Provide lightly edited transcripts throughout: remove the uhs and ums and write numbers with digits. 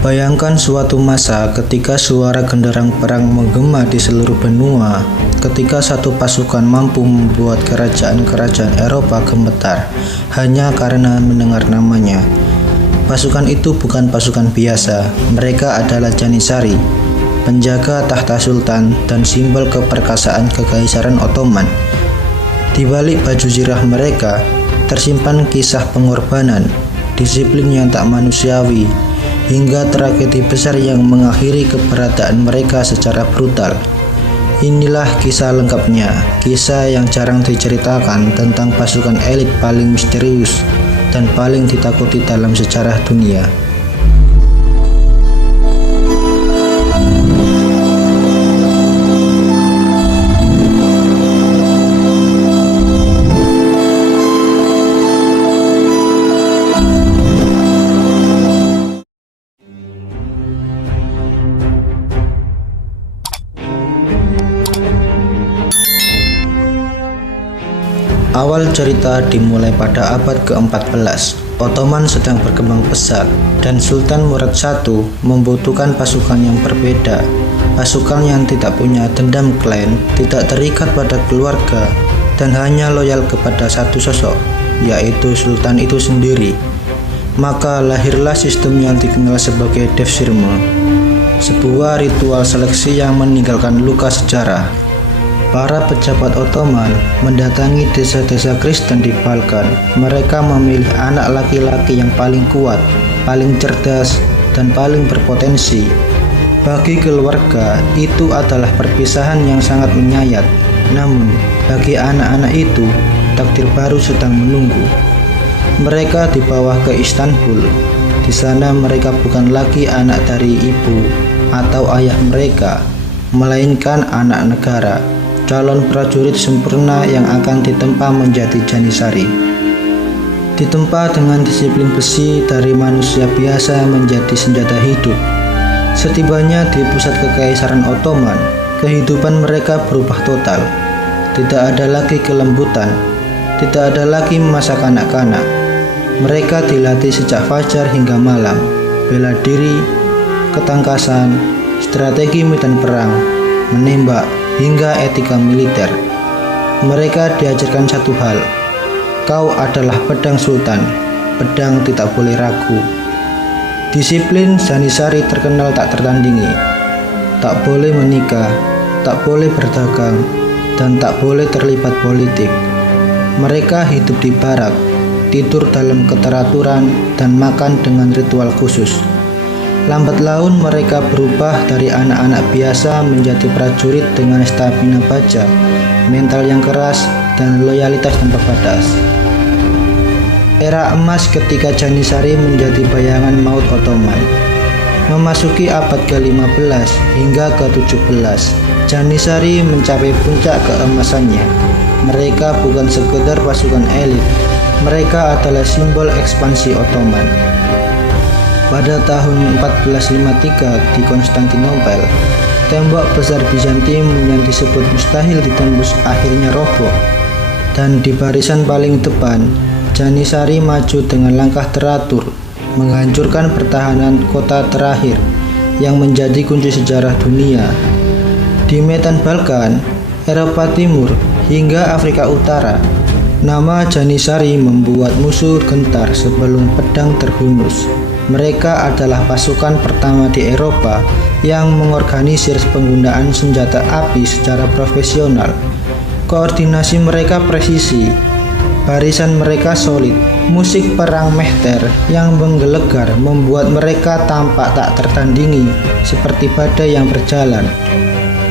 Bayangkan suatu masa ketika suara genderang perang menggema di seluruh benua, ketika satu pasukan mampu membuat kerajaan-kerajaan Eropa gemetar hanya karena mendengar namanya. Pasukan itu bukan pasukan biasa, mereka adalah Janissary, penjaga tahta sultan dan simbol keperkasaan Kekaisaran Ottoman. Di balik baju zirah mereka, tersimpan kisah pengorbanan, disiplin yang tak manusiawi, hingga tragedi besar yang mengakhiri keberadaan mereka secara brutal. Inilah kisah lengkapnya, kisah yang jarang diceritakan tentang pasukan elit paling misterius dan paling ditakuti dalam sejarah dunia. Awal cerita dimulai pada abad ke-14. Ottoman sedang berkembang pesat dan Sultan Murad I membutuhkan pasukan yang berbeda. Pasukan yang tidak punya dendam klan, tidak terikat pada keluarga, dan hanya loyal kepada satu sosok, yaitu Sultan itu sendiri. Maka lahirlah sistem yang dikenal sebagai Devshirme, sebuah ritual seleksi yang meninggalkan luka sejarah. Para pejabat Ottoman mendatangi desa-desa Kristen di Balkan. Mereka memilih anak laki-laki yang paling kuat, paling cerdas, dan paling berpotensi. Bagi keluarga, itu adalah perpisahan yang sangat menyayat. Namun, bagi anak-anak itu, takdir baru sedang menunggu. Mereka dibawa ke Istanbul. Di sana mereka bukan lagi anak dari ibu atau ayah mereka, melainkan anak negara, calon prajurit sempurna yang akan ditempa menjadi Janissary. Ditempa dengan disiplin besi dari manusia biasa menjadi senjata hidup. Setibanya di pusat Kekaisaran Ottoman, kehidupan mereka berubah total. Tidak ada lagi kelembutan, tidak ada lagi masa kanak-kanak. Mereka dilatih sejak fajar hingga malam, bela diri, ketangkasan, strategi medan perang, menembak, hingga etika militer. Mereka diajarkan satu hal: kau adalah pedang sultan, pedang tidak boleh ragu. Disiplin Janissary terkenal tak tertandingi. Tak boleh menikah, tak boleh berdagang, dan tak boleh terlibat politik. Mereka hidup di barak, tidur dalam keteraturan, dan makan dengan ritual khusus. Lambat laun mereka berubah dari anak-anak biasa menjadi prajurit dengan stamina baja, mental yang keras, dan loyalitas tanpa batas. Era emas ketika Janissary menjadi bayangan maut Ottoman. Memasuki abad ke-15 hingga ke-17, Janissary mencapai puncak keemasannya. Mereka bukan sekedar pasukan elit, mereka adalah simbol ekspansi Ottoman. Pada tahun 1453 di Konstantinopel, tembok besar Bizantium yang disebut mustahil ditembus akhirnya roboh. Dan di barisan paling depan, Janissary maju dengan langkah teratur, menghancurkan pertahanan kota terakhir yang menjadi kunci sejarah dunia. Di medan Balkan, Eropa Timur, hingga Afrika Utara, nama Janissary membuat musuh gentar sebelum pedang terhunus. Mereka adalah pasukan pertama di Eropa yang mengorganisir penggunaan senjata api secara profesional. Koordinasi mereka presisi, barisan mereka solid. Musik perang Mehter yang menggelegar membuat mereka tampak tak tertandingi, seperti badai yang berjalan.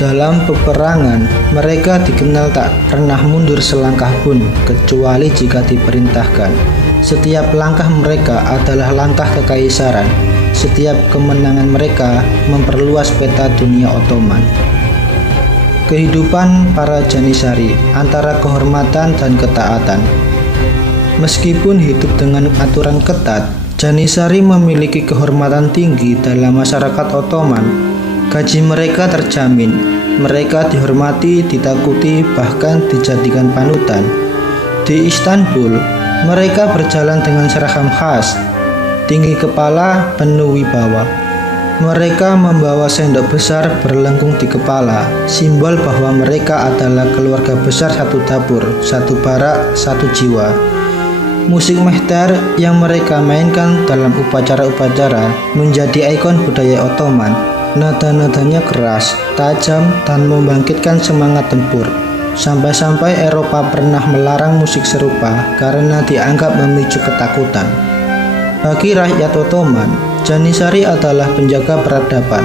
Dalam peperangan, mereka dikenal tak pernah mundur selangkah pun, kecuali jika diperintahkan. Setiap langkah mereka adalah langkah kekaisaran. Setiap kemenangan mereka memperluas peta dunia Ottoman. Kehidupan para Janissary antara kehormatan dan ketaatan. Meskipun hidup dengan aturan ketat, Janissary memiliki kehormatan tinggi dalam masyarakat Ottoman. Gaji mereka terjamin, mereka dihormati, ditakuti, bahkan dijadikan panutan. Di Istanbul, mereka berjalan dengan seragam khas, tinggi kepala, penuh wibawa. Mereka membawa sendok besar berlengkung di kepala, simbol bahwa mereka adalah keluarga besar satu dapur, satu barak, satu jiwa. Musik mehter yang mereka mainkan dalam upacara-upacara menjadi ikon budaya Ottoman. Nada-nadanya keras, tajam, dan membangkitkan semangat tempur. Sampai-sampai Eropa pernah melarang musik serupa karena dianggap memicu ketakutan. Bagi rakyat Ottoman, Janissary adalah penjaga peradaban.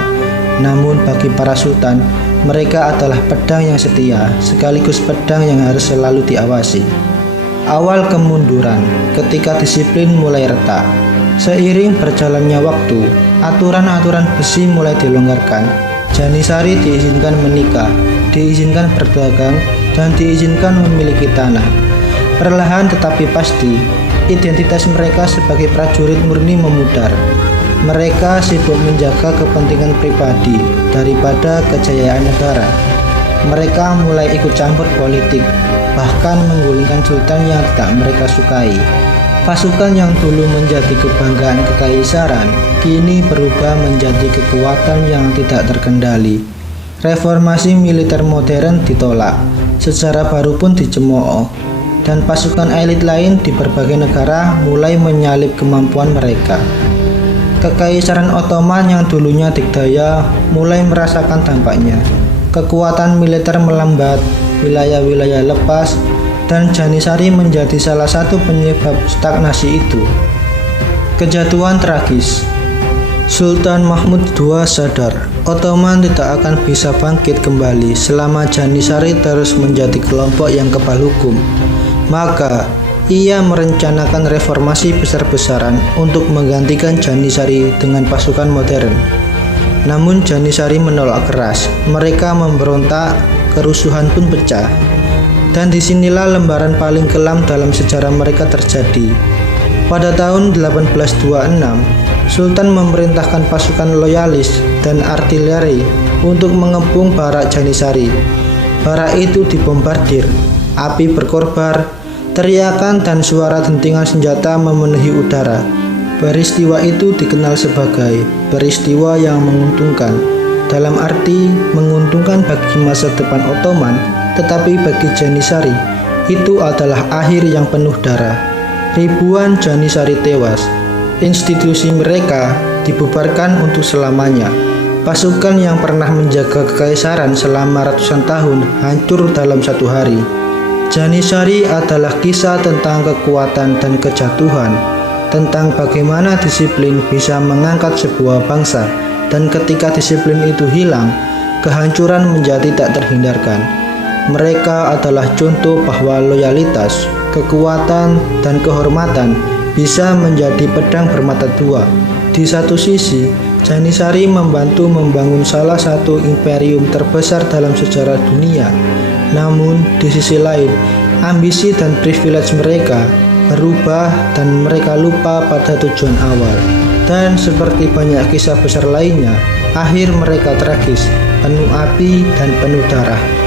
Namun bagi para sultan, mereka adalah pedang yang setia, sekaligus pedang yang harus selalu diawasi. Awal kemunduran, ketika disiplin mulai retak. Seiring berjalannya waktu, aturan-aturan besi mulai dilonggarkan. Janissary diizinkan menikah, diizinkan berdagang, dan diizinkan memiliki tanah. Perlahan tetapi pasti, identitas mereka sebagai prajurit murni memudar. Mereka sibuk menjaga kepentingan pribadi daripada kejayaan negara. Mereka mulai ikut campur politik, bahkan menggulingkan sultan yang tidak mereka sukai. Pasukan yang dulu menjadi kebanggaan kekaisaran, kini berubah menjadi kekuatan yang tidak terkendali. Reformasi militer modern ditolak, sejarah baru pun dicemooh, dan pasukan elit lain di berbagai negara mulai menyalip kemampuan mereka. Kekaisaran Ottoman yang dulunya dikdaya mulai merasakan dampaknya. Kekuatan militer melambat, wilayah-wilayah lepas, dan Janissary menjadi salah satu penyebab stagnasi itu. Kejatuhan tragis. Sultan Mahmud II sadar Ottoman tidak akan bisa bangkit kembali selama Janissary terus menjadi kelompok yang kebal hukum. Maka ia merencanakan reformasi besar-besaran untuk menggantikan Janissary dengan pasukan modern. Namun Janissary menolak keras. Mereka memberontak, kerusuhan pun pecah. Dan disinilah lembaran paling kelam dalam sejarah mereka terjadi. Pada tahun 1826, Sultan memerintahkan pasukan loyalis dan artileri untuk mengepung barak Janissary. Barak itu dibombardir, api berkorbar, teriakan dan suara dentingan senjata memenuhi udara. Peristiwa itu dikenal sebagai peristiwa yang menguntungkan, dalam arti menguntungkan bagi masa depan Ottoman, tetapi bagi Janissary itu adalah akhir yang penuh darah. Ribuan Janissary tewas. Institusi mereka dibubarkan untuk selamanya. Pasukan yang pernah menjaga kekaisaran selama ratusan tahun hancur dalam satu hari. Janissary adalah kisah tentang kekuatan dan kejatuhan, tentang bagaimana disiplin bisa mengangkat sebuah bangsa, dan ketika disiplin itu hilang, kehancuran menjadi tak terhindarkan. Mereka adalah contoh bahwa loyalitas, kekuatan, dan kehormatan bisa menjadi pedang bermata dua. Di satu sisi, Janissary membantu membangun salah satu imperium terbesar dalam sejarah dunia. Namun, di sisi lain, ambisi dan privilege mereka berubah dan mereka lupa pada tujuan awal. Dan seperti banyak kisah besar lainnya, akhir mereka tragis, penuh api dan penuh darah.